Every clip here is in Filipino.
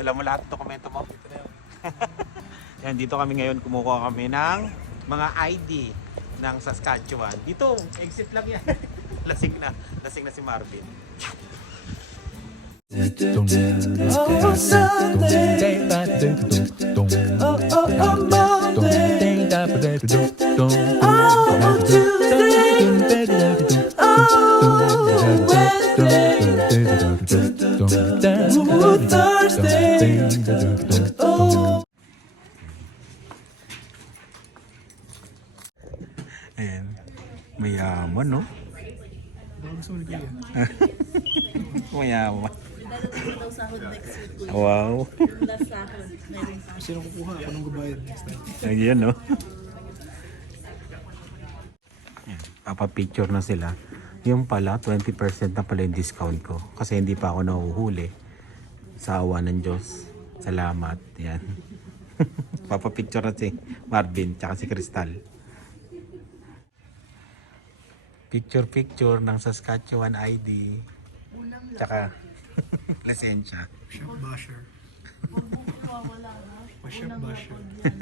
Dala mo lahat ng dokumento mo. Yan, dito kami ngayon kumukuha kami ng mga ID ng Saskatchewan. Dito, exit lang yan. lasing na. Lasing na si Marvin. Oh, Sunday. Oh, oh, oh, Monday. Oh, Tuesday. Oh, Wednesday. Ayan. Mayaman, no? Mayaman. Daw sahod next. Wow. Last sahod. Meron pa. Sino kukuha? Ako nang gabayad. Ayan, no? Papapicture na sila. Yung pala, 20% na pala yung discount ko. Kasi hindi pa ako nahuhuli. Sa awa ng Diyos. Salamat. Yan. Papapicture na si Marvin tsaka si Crystal. Picture picture ng Saskatchewan ID. Tsaka lisensya. Shop basher. Huwag mo wala na. Pa-shop Unang basher. yan.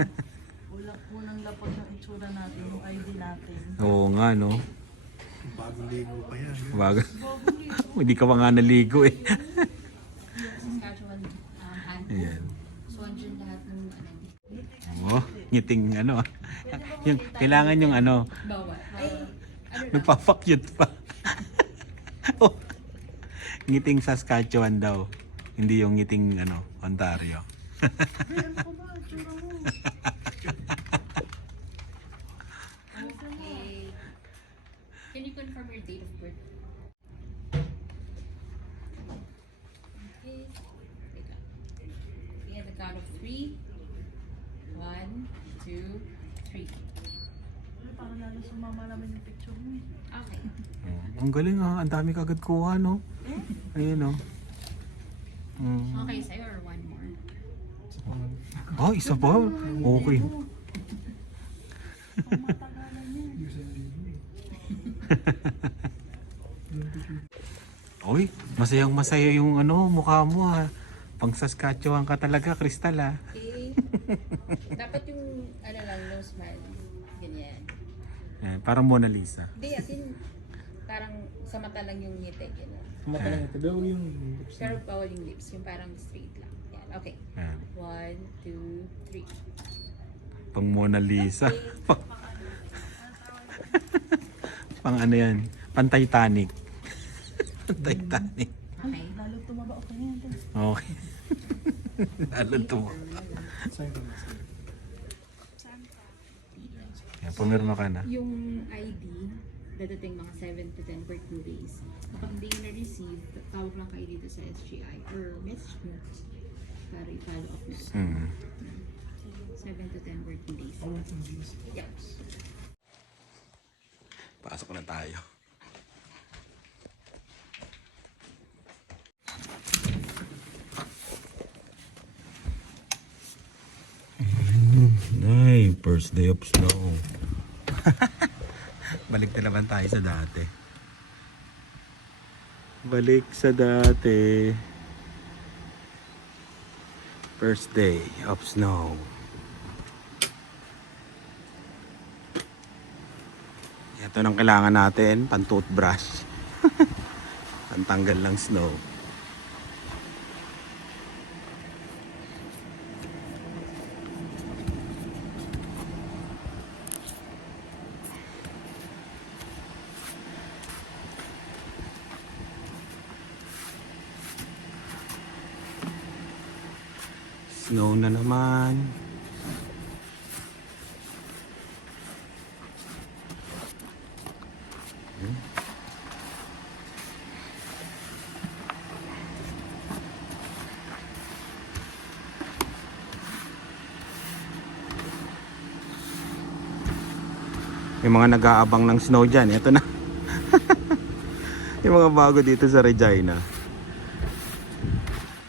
Unang, unang lapag ng itsura natin, yung ID natin. Oo nga no. Bagong ligo pa yan. Bago. Hindi ka pa nga naligo eh. Saskatchewan um, handbook. Ayan. So, andyan lahat ng ano, Oh, ngiting ano. yung, kailangan yung ano, bawat. Ano nagpapakyut pa. oh, ngiting Saskatchewan daw. Hindi yung ngiting ano, Ontario. Can you confirm your date of birth? Okay. Wait lang. We have the count of three. One, two, three. Ay, parang lalo sumama naman yung picture mo. eh. Okay. Oh, ang galing ah, ang dami kagad kuha no. Ayun oh. Mm. Okay, sa'yo or one more? Oh, isa pa. Okay. Oy, masayang masaya yung ano, mukha mo ha. Pang Saskatchewan ka talaga, Crystal ha. Okay. Dapat yung, ano lang, no smile. Eh, parang Mona Lisa. Hindi, as in, parang sa mata lang yung ngiti, gano'n. Mata lang ito. Daw yung lips Pero bawal yung lips, yung parang straight lang. Yan, okay. Yan. One, two, three. Pang Mona Lisa. Pang, pang ano yan? Pan Titanic. Pan Titanic. Okay. Lalo tumaba ako niyan. Okay. Lalo ko na. Yan, pumirma ka na. Yung ID, dadating mga 7 to 10 working days. Kapag hindi nyo na-receive, tawag lang kayo dito sa SGI or message mo para i-follow up mo. Mm. 7 to 10 working days. Oh. Pasok na tayo. Ay, first day of snow. Balik na naman tayo sa dati. Balik sa dati. First day of snow. Ito nang kailangan natin, pan toothbrush. Pantanggal ng snow. Snow na naman. Yung mga nag-aabang ng snow dyan, ito na. yung mga bago dito sa Regina.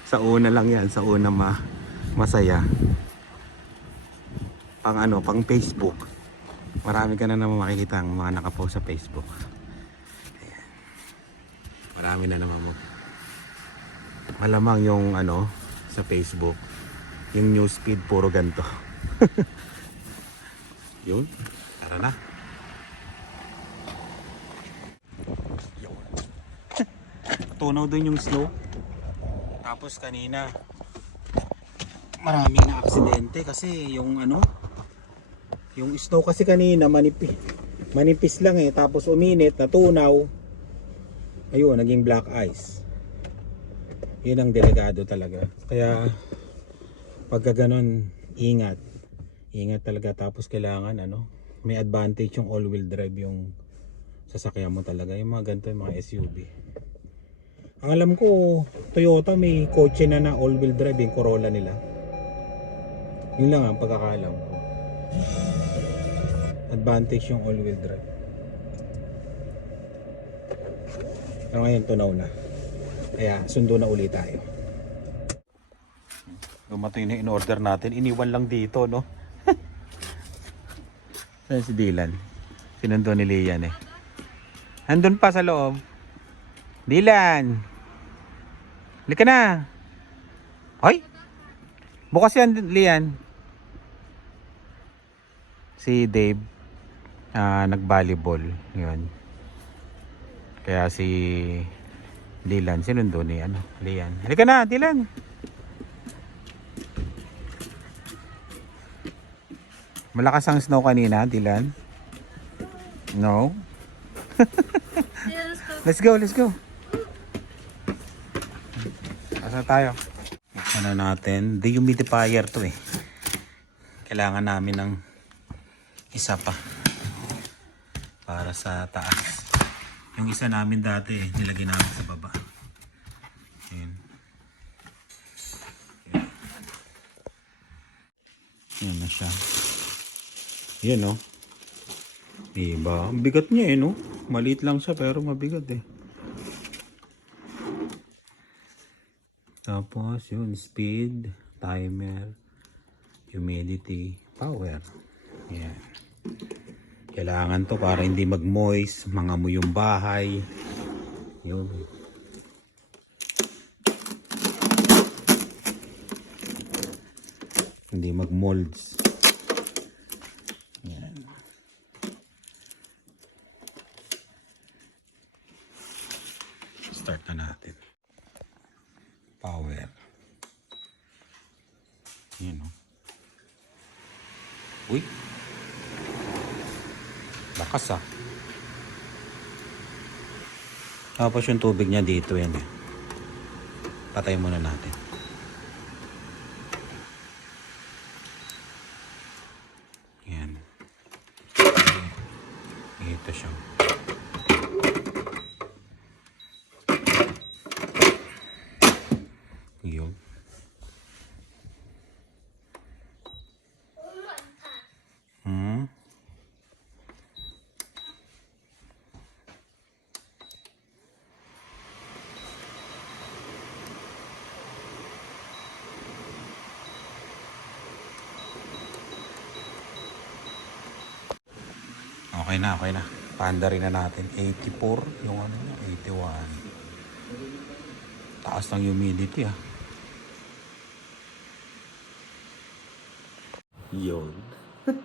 Sa una lang yan, sa una ma masaya. Pang ano, pang Facebook. Marami ka na naman makikita ang mga nakapost sa Facebook. Ayan. Marami na naman mo. Malamang yung ano, sa Facebook. Yung newsfeed puro ganito. Yun. Tara na. Tunaw dun yung snow. Tapos kanina, maraming na aksidente kasi yung ano, yung snow kasi kanina manipis, manipis lang eh. Tapos uminit, natunaw. Ayun, naging black ice. Yun ang delikado talaga. Kaya pagka ganun, ingat. Ingat talaga tapos kailangan ano, may advantage yung all-wheel drive yung sasakyan mo talaga. Yung mga ganito, yung mga SUV. Ang alam ko, Toyota may kotse na na all-wheel drive yung Corolla nila. Yun lang ang pagkakaalam ko. Advantage yung all-wheel drive. Pero ngayon tunaw na. Kaya sundo na ulit tayo. Dumating na in order natin. Iniwan lang dito, no? Saan si Dylan? Sinundo ni Lian eh. Andun pa sa loob. Dylan! Halika na! Hoy! Bukas yan, Lian. Si Dave, ah, nag-volleyball. Yun. Kaya si Dylan, sinundo ni ano, Lian. Halika na, Dylan! Malakas ang snow kanina, Dylan. No? let's go, let's go. Asa tayo? Na natin. Dehumidifier to eh. Kailangan namin ng isa pa. Para sa taas. Yung isa namin dati nilagay namin sa baba. Ayan. Yan na siya. Yan no. Diba? Ang bigat niya eh no. Maliit lang siya pero mabigat eh. Tapos yun, speed, timer, humidity, power. Yan. Kailangan to para hindi mag-moist, mangamoy yung bahay. Yun. Hindi mag-molds. Yan. Start na natin. Power. Yan o. Uy. Lakas ah. Tapos yung tubig niya dito yan eh. Patay muna natin. Yan. Ito siya. Yun. Hmm? Okay na, okay na. Panda rin na natin. 84, yung ano, 81. Taas ng humidity ah. Yun.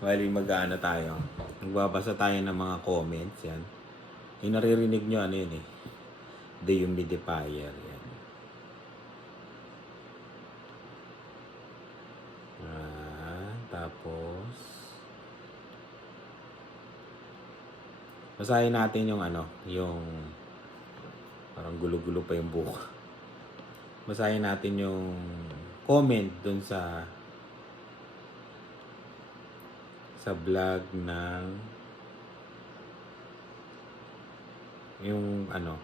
Bali mag-ano tayo. Nagbabasa tayo ng mga comments yan. Yung naririnig nyo ano yun eh. Dehumidifier yan. Ah, tapos Basahin natin yung ano, yung parang gulo-gulo pa yung buka. Basahin natin yung comment dun sa sa vlog ng yung ano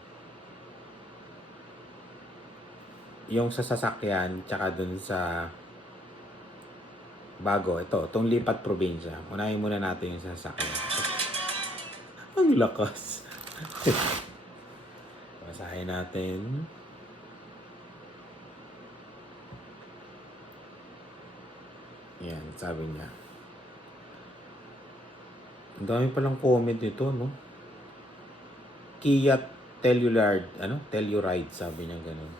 yung sa sasakyan tsaka dun sa bago. Ito itong lipat probinsya. Unahin muna natin yung sa sasakyan ang lakas basahin natin yan sabi niya ang dami palang comment nito, no? Kia Telluride, ano? Telluride, sabi niya ganun.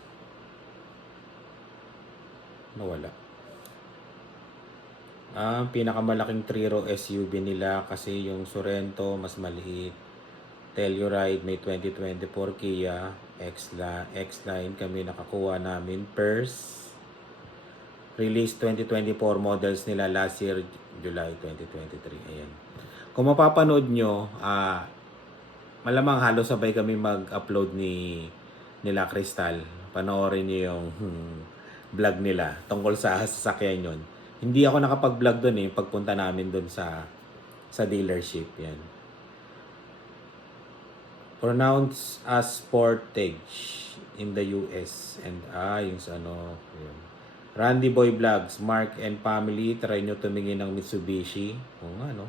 Nawala. Ang pinakamalaking 3-row SUV nila kasi yung Sorento mas maliit. Telluride may 2024 Kia X-Line, kami nakakuha namin. Purse release 2024 models nila last year July 2023 ayan. Kung mapapanood nyo ah malamang halos sabay kami mag-upload ni nila Crystal. Panoorin nyo yung hmm, vlog nila tungkol sa sasakyan yun hindi ako nakapag-vlog doon eh pagpunta namin doon sa sa dealership yan. Pronounced as Portage in the US and ah yung sa ano yun. Randy Boy Vlogs Mark and family try nyo tumingin ng Mitsubishi. O nga no?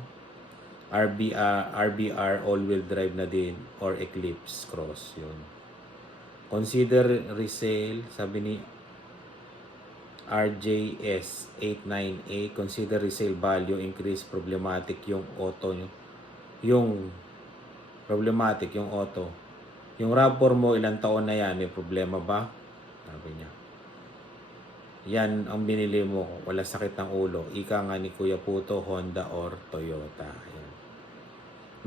RBR, RBR all-wheel drive na din or Eclipse Cross yun. Consider resale sabi ni RJS 898 consider resale value increase problematic yung auto nyo. Yung problematic yung auto. Yung RAV4 mo ilang taon na yan? May problema ba? Sabi niya. Yan ang binili mo. Wala sakit ng ulo. Ika nga ni Kuya Puto Honda or Toyota. Ayan.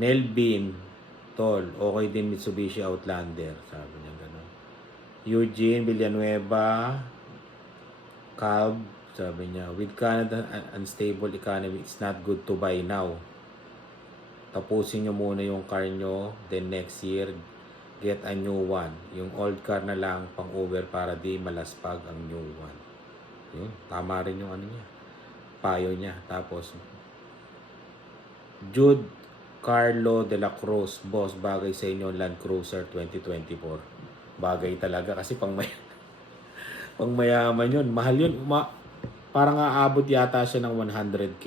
Nelvin Tol okay din Mitsubishi Outlander. Sabi niya gano'n. Eugene Villanueva Calb sabi niya with Canada un- unstable economy it's not good to buy now. Tapusin nyo muna yung car nyo then next year get a new one. Yung old car na lang pang over para di malaspag ang new one. Yun tama rin yung ano niya payo niya. Tapos Jude Carlo de la Cruz boss bagay sa inyo Land Cruiser 2024 bagay talaga kasi pang may pang mayaman yun mahal yun Ma, parang aabot yata siya ng 100k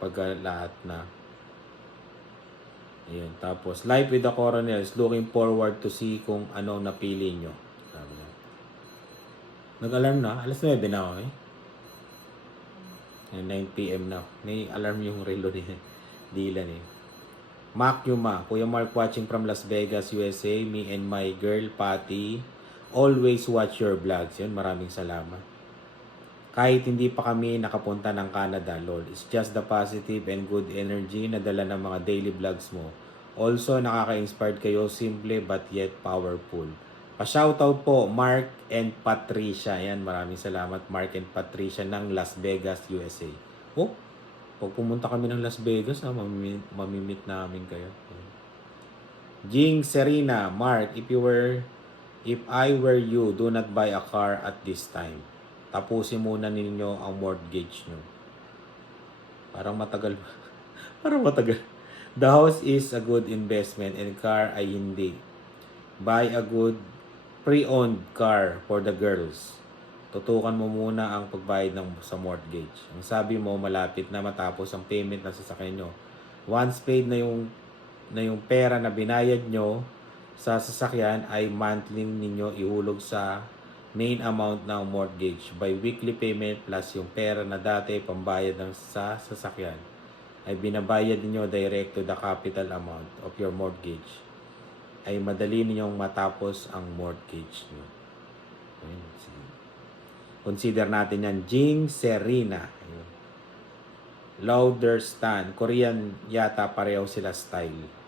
pagka lahat na Ayun. Tapos, live with the coronels. Looking forward to see kung ano napili nyo. Sabi niya. Nag-alarm na. Alas 9 na ako eh. Ayun, 9pm na. May alarm yung relo ni Dylan eh. Mac Yuma. Kuya Mark watching from Las Vegas, USA. Me and my girl, Patty. Always watch your vlogs. Yun, maraming salamat. Kahit hindi pa kami nakapunta ng Canada, Lord. It's just the positive and good energy na dala ng mga daily vlogs mo. Also, nakaka-inspired kayo, simple but yet powerful. Pa-shoutout po, Mark and Patricia. Yan, maraming salamat, Mark and Patricia ng Las Vegas, USA. Oh, pag pumunta kami ng Las Vegas, ha, mamimit, mamimit namin kayo. Jing Serena, Mark, if you were, if I were you, do not buy a car at this time. Tapusin muna ninyo ang mortgage nyo. Parang matagal. Parang matagal. The house is a good investment and car ay hindi. Buy a good pre-owned car for the girls. Tutukan mo muna ang pagbayad ng sa mortgage. Ang sabi mo malapit na matapos ang payment ng sasakyan nyo. Once paid na yung na yung pera na binayad nyo sa sasakyan ay monthly ninyo ihulog sa main amount ng mortgage by weekly payment plus yung pera na dati pambayad ng sa sasakyan ay binabayad ninyo direct to the capital amount of your mortgage ay madali ninyong matapos ang mortgage nyo. Consider natin yan. Jing Serena. Ayun. Louder Stan. Korean yata pareho sila style.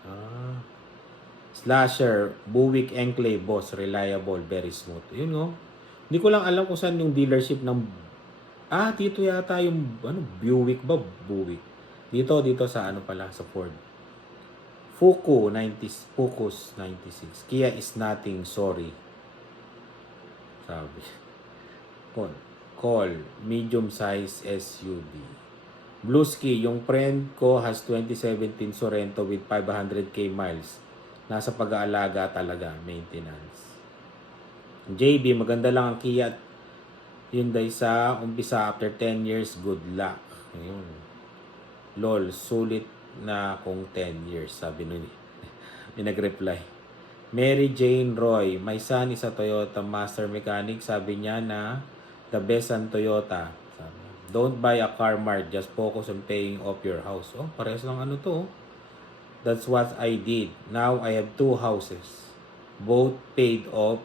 Slasher. Buick Enclave. Boss. Reliable. Very smooth. Yun no. Hindi ko lang alam kung saan yung dealership ng... Ah, dito yata yung ano, Buick ba? Buick. Dito, dito sa ano pala, sa Ford. Fuku 90, Focus 96. Kia is nothing, sorry. Sabi. Call. Call. Medium size SUV. Bluesky, yung friend ko has 2017 Sorento with 500k miles. Nasa pag-aalaga talaga, maintenance. JB, maganda lang ang Kia at Hyundai sa umpisa after 10 years, good luck. Ayun. Lol, sulit na kung 10 years, sabi nun. May nag-reply. Mary Jane Roy, my son is a Toyota Master Mechanic. Sabi niya na the best ang Toyota. Don't buy a car mart, just focus on paying off your house. Oh, parehas lang ano to. oh. That's what I did. Now I have two houses. Both paid off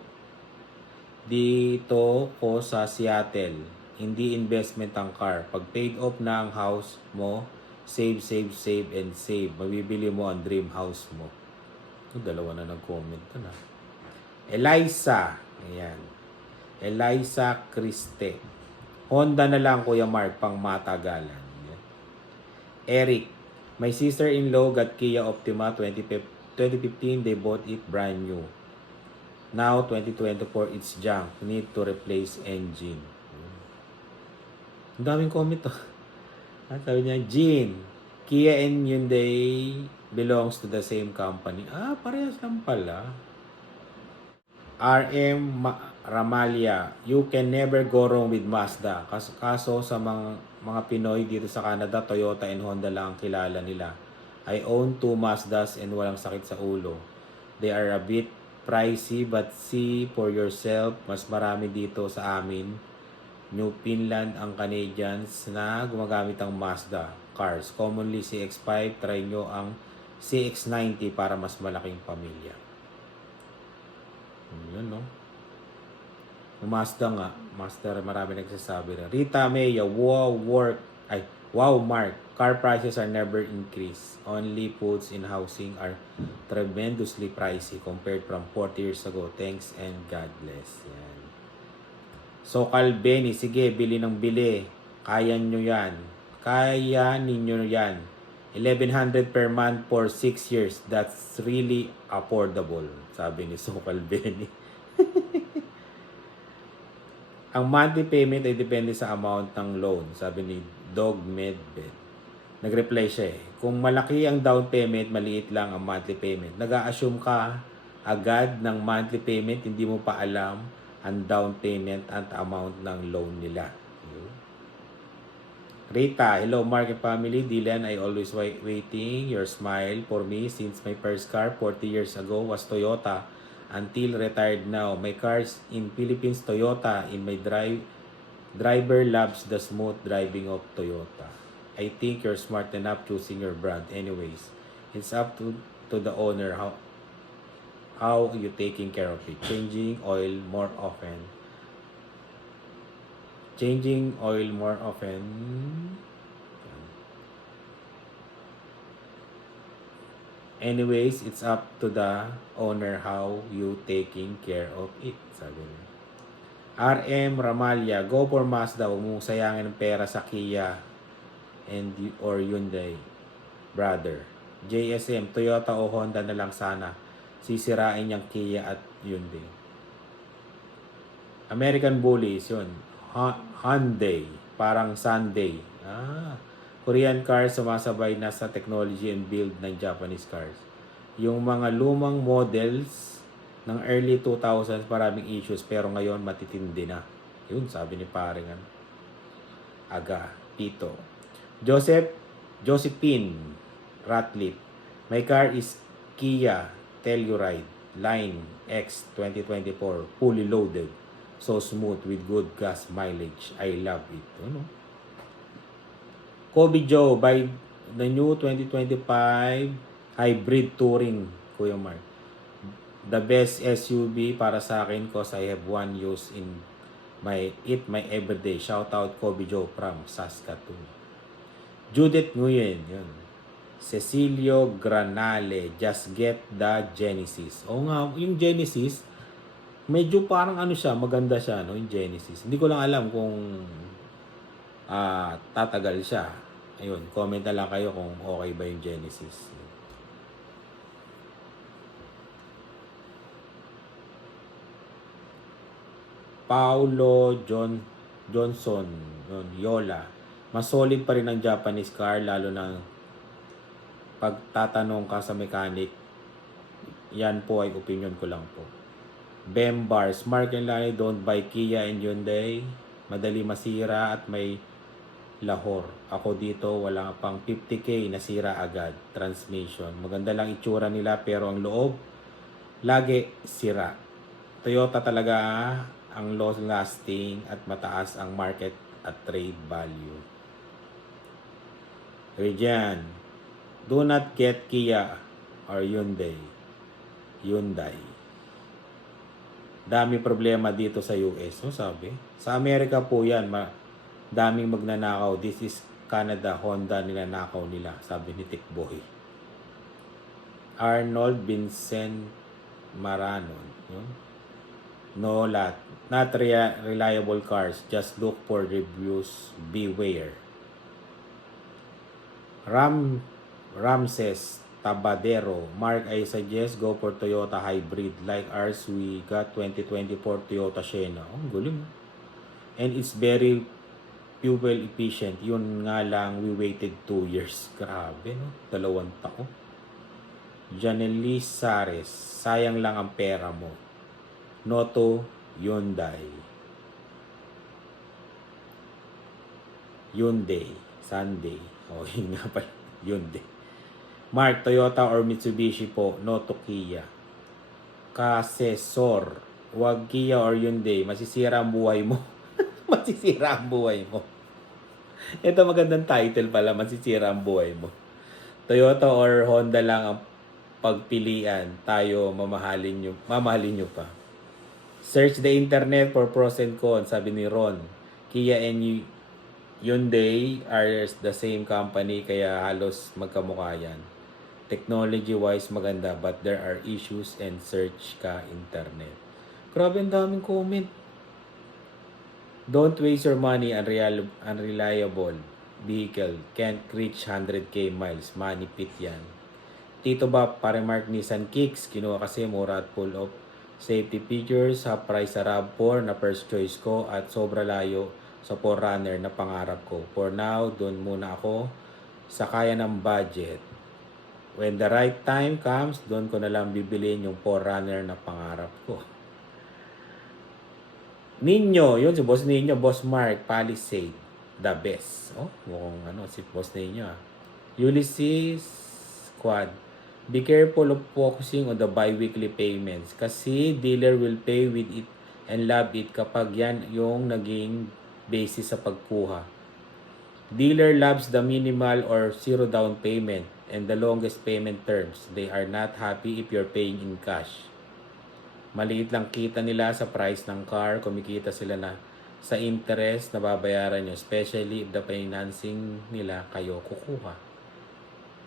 dito ko sa Seattle. Hindi investment ang car. Pag paid off na ang house mo, save, save, save, and save. Mabibili mo ang dream house mo. Oh, dalawa na nag-comment na. Eliza. Ayan. Eliza Criste. Honda na lang, Kuya Mark, pang matagalan. Eric. My sister-in-law got Kia Optima 2015. 2015, they bought it brand new. Now, 2024, it's junk. Need to replace engine. Ang daming comment to. At sabi niya, Jean, Kia and Hyundai belongs to the same company. Ah, parehas lang pala. RM Ma- Ramalia, you can never go wrong with Mazda. Kaso, kaso sa mga, mga Pinoy dito sa Canada, Toyota and Honda lang ang kilala nila. I own two Mazdas and walang sakit sa ulo. They are a bit pricey but see for yourself, mas marami dito sa amin. New Finland ang Canadians na gumagamit ng Mazda cars. Commonly CX-5, try nyo ang CX-90 para mas malaking pamilya. Yun, no? Mazda nga. Mazda, marami nagsasabi rin. Rita Maya, wow, work. Ay, wow, Mark. Car prices are never increased. Only foods in housing are tremendously pricey compared from 40 years ago. Thanks and God bless. Yan. So, Benny, sige, bili ng bili. Kaya nyo yan. Kaya ninyo yan. 1100 per month for 6 years. That's really affordable. Sabi ni Sokal Benny. Ang monthly payment ay depende sa amount ng loan, sabi ni Dog Medbed. Nag-reply siya eh. Kung malaki ang down payment, maliit lang ang monthly payment. Nag-a-assume ka agad ng monthly payment, hindi mo pa alam ang down payment at amount ng loan nila. Rita, hello Mark and family. Dylan, I always wait, waiting your smile for me since my first car 40 years ago was Toyota until retired now. My cars in Philippines Toyota in my drive driver loves the smooth driving of Toyota. I think you're smart enough choosing your brand anyways. It's up to to the owner how how you taking care of it. Changing oil more often. Changing oil more often. Anyways, it's up to the owner how you taking care of it. Sabi niya. RM Ramalia, go for Mazda. Huwag mong sayangin ng pera sa Kia and or Hyundai. Brother. JSM, Toyota o Honda na lang sana. Sisirain niyang Kia at Hyundai. American Bullies, yun. Hyundai. Parang Sunday. Ah. Korean cars sumasabay na sa technology and build ng Japanese cars. Yung mga lumang models ng early 2000s maraming issues pero ngayon matitindi na. Yun, sabi ni paring ano. Aga, Tito. Joseph, Josephine Ratliff. My car is Kia Telluride Line X 2024 fully loaded. So smooth with good gas mileage. I love it. Ano? Kobe Joe by the new 2025 hybrid touring, Kuya Mark. The best SUV para sa akin cause I have one use in my it my everyday. Shout out Kobe Joe from Saskatoon. Judith Nguyen, yun. Cecilio Granale, just get the Genesis. O nga, yung Genesis, medyo parang ano siya, maganda siya, no, yung Genesis. Hindi ko lang alam kung ah tatagal siya. Ayun, comment na lang kayo kung okay ba yung Genesis. Paulo John Johnson, yun, Yola. Mas solid pa rin ang Japanese car lalo na pagtatanong ka sa mechanic. Yan po ay opinion ko lang po. Bem Bars, Mark and Lani don't buy Kia and Hyundai. Madali masira at may lahor. Ako dito wala pang 50k nasira agad. Transmission. Maganda lang itsura nila pero ang loob lagi sira. Toyota talaga ang long lasting at mataas ang market at trade value. Regyan, do not get Kia or Hyundai. Hyundai. Dami problema dito sa US, no sabi. Sa Amerika po yan, ma- Daming magnanakaw. This is Canada, Honda nilanakaw nila, sabi ni Tikboy. Arnold Vincent Maranon. Yun. No lot. Not rea- reliable cars. Just look for reviews. Beware. Ram Ramses Tabadero. Mark, I suggest go for Toyota Hybrid. Like ours, we got 2024 Toyota Sienna. Oh, ang galing. And it's very fuel efficient. Yun nga lang, we waited 2 years. Grabe, no? Dalawang taon. Janely Sares, sayang lang ang pera mo. Noto Hyundai. Hyundai. Sunday. O, oh, yun nga pala. Hyundai. Mark, Toyota or Mitsubishi po. Noto Kia. Kasesor. Huwag Kia or Hyundai. Masisira ang buhay mo. Masisira ang buhay mo. Ito magandang title pala. Masisira ang buhay mo. Toyota or Honda lang ang pagpilian, tayo mamahalin nyo, mamahalin nyo pa. Search the internet for pros and cons, sabi ni Ron. Kia and Hy- Hyundai are the same company, kaya halos magkamukha yan. Technology-wise maganda, but there are issues and search ka internet. Grabe ang daming comment. Don't waste your money on unreliable vehicle. Can't reach 100k miles. Money pit yan. Tito Bap, Paremark Nissan Kicks. Kinuha kasi mura at full of safety features. Sa price sa RAV4 na first choice ko at sobra layo sa 4Runner na pangarap ko. For now, doon muna ako sa kaya ng budget. When the right time comes, doon ko na lang bibiliin yung 4Runner na pangarap ko. Ninyo, yun si Boss Ninyo, Boss Mark, Palisade, the best. Oh, mukhang ano, si Boss Ninyo ah. Ulysses Squad, be careful of focusing on the bi-weekly payments kasi dealer will pay with it and love it kapag yan yung naging basis sa pagkuha. Dealer loves the minimal or zero down payment and the longest payment terms. They are not happy if you're paying in cash. Maliit lang kita nila sa price ng car, kumikita sila na sa interest na babayaran nyo, especially if the financing nila kayo kukuha.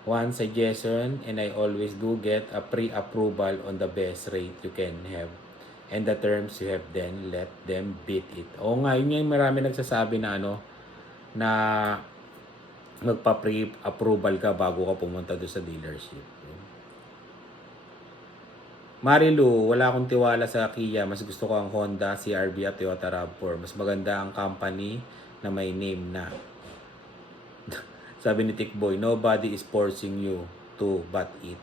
One suggestion, and I always do get a pre-approval on the best rate you can have. And the terms you have then let them beat it. Oo nga, yun yung marami nagsasabi na ano, na magpa-pre-approval ka bago ka pumunta doon sa dealership. Marilu, wala akong tiwala sa Kia. Mas gusto ko ang Honda, CRV at Toyota RAV4. Mas maganda ang company na may name na. Sabi ni Tikboy, nobody is forcing you to but it.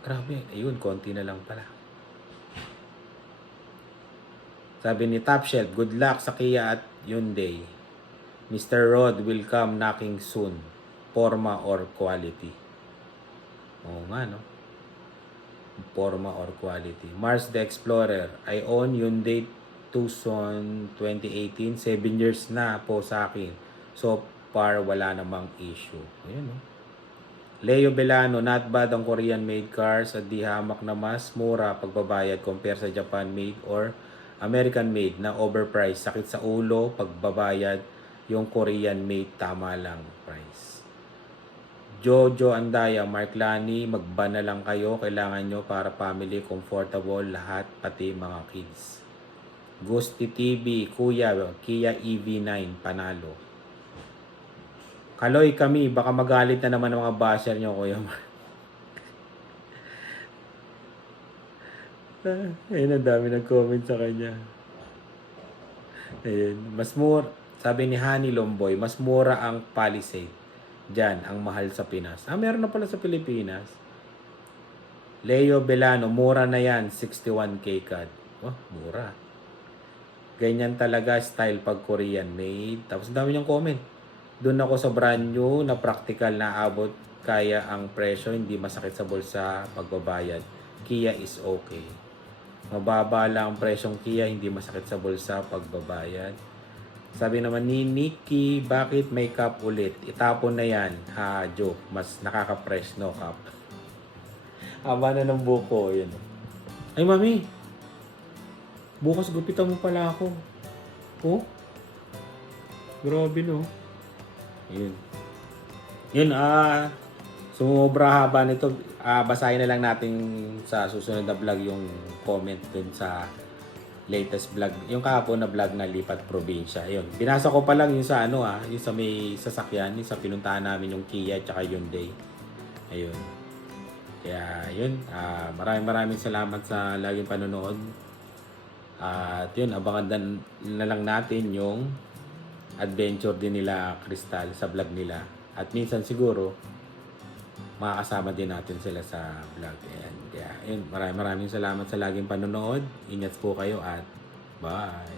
Grabe, ayun, konti na lang pala. Sabi ni Top Shelf, good luck sa Kia at Hyundai. Mr. Rod will come knocking soon. Forma or quality. Oo nga, no? Forma or quality. Mars the Explorer. I own Hyundai Tucson 2018. 7 years na po sa akin. So far, wala namang issue. Ayun, no? Leo Belano, not bad ang Korean made cars at di hamak na mas mura pagbabayad compare sa Japan made or American made na overpriced. Sakit sa ulo, pagbabayad yung Korean made tama lang price. Jojo Andaya, Mark Lani, magban na lang kayo. Kailangan nyo para family comfortable lahat, pati mga kids. Gusti TV, Kuya, Kia EV9, panalo. Kaloy kami, baka magalit na naman ang mga basher nyo, Kuya Mark. Ayun, ang dami nag-comment sa kanya. Ayun, mas mura, sabi ni Hani Lomboy, mas mura ang Palisade. Diyan, ang mahal sa Pinas. Ah, meron na pala sa Pilipinas. Leo Belano, mura na yan, 61k cad. Oh, mura. Ganyan talaga style pag Korean made. Tapos dami niyang comment. Doon ako sa brand new na practical na abot kaya ang presyo hindi masakit sa bulsa pagbabayad. Kia is okay. Mababa lang ang presyong Kia, hindi masakit sa bulsa pagbabayad. Sabi naman ni Nikki, bakit may cup ulit? Itapon na yan. Ha, joke. Mas nakaka-fresh no cup. Haba na ng buko. Yun. Ay, mami. Bukas gupitan mo pala ako. Oh? Grabe no. Yun. Yun, ah, sumobra haba nito. Ah, basahin na lang natin sa susunod na vlog yung comment dun sa latest vlog. Yung kahapon na vlog na lipat probinsya. Ayun. Binasa ko pa lang yung sa ano ah, yung sa may sasakyan, yung sa pinuntahan namin yung Kia at saka Hyundai. Ayun. Kaya yun, ah, maraming maraming salamat sa laging panonood. At yun, abangan na lang natin yung adventure din nila Crystal sa vlog nila. At minsan siguro, makakasama din natin sila sa vlog. Ayan. Kaya yun, maraming maraming salamat sa laging panonood. Ingat po kayo at bye!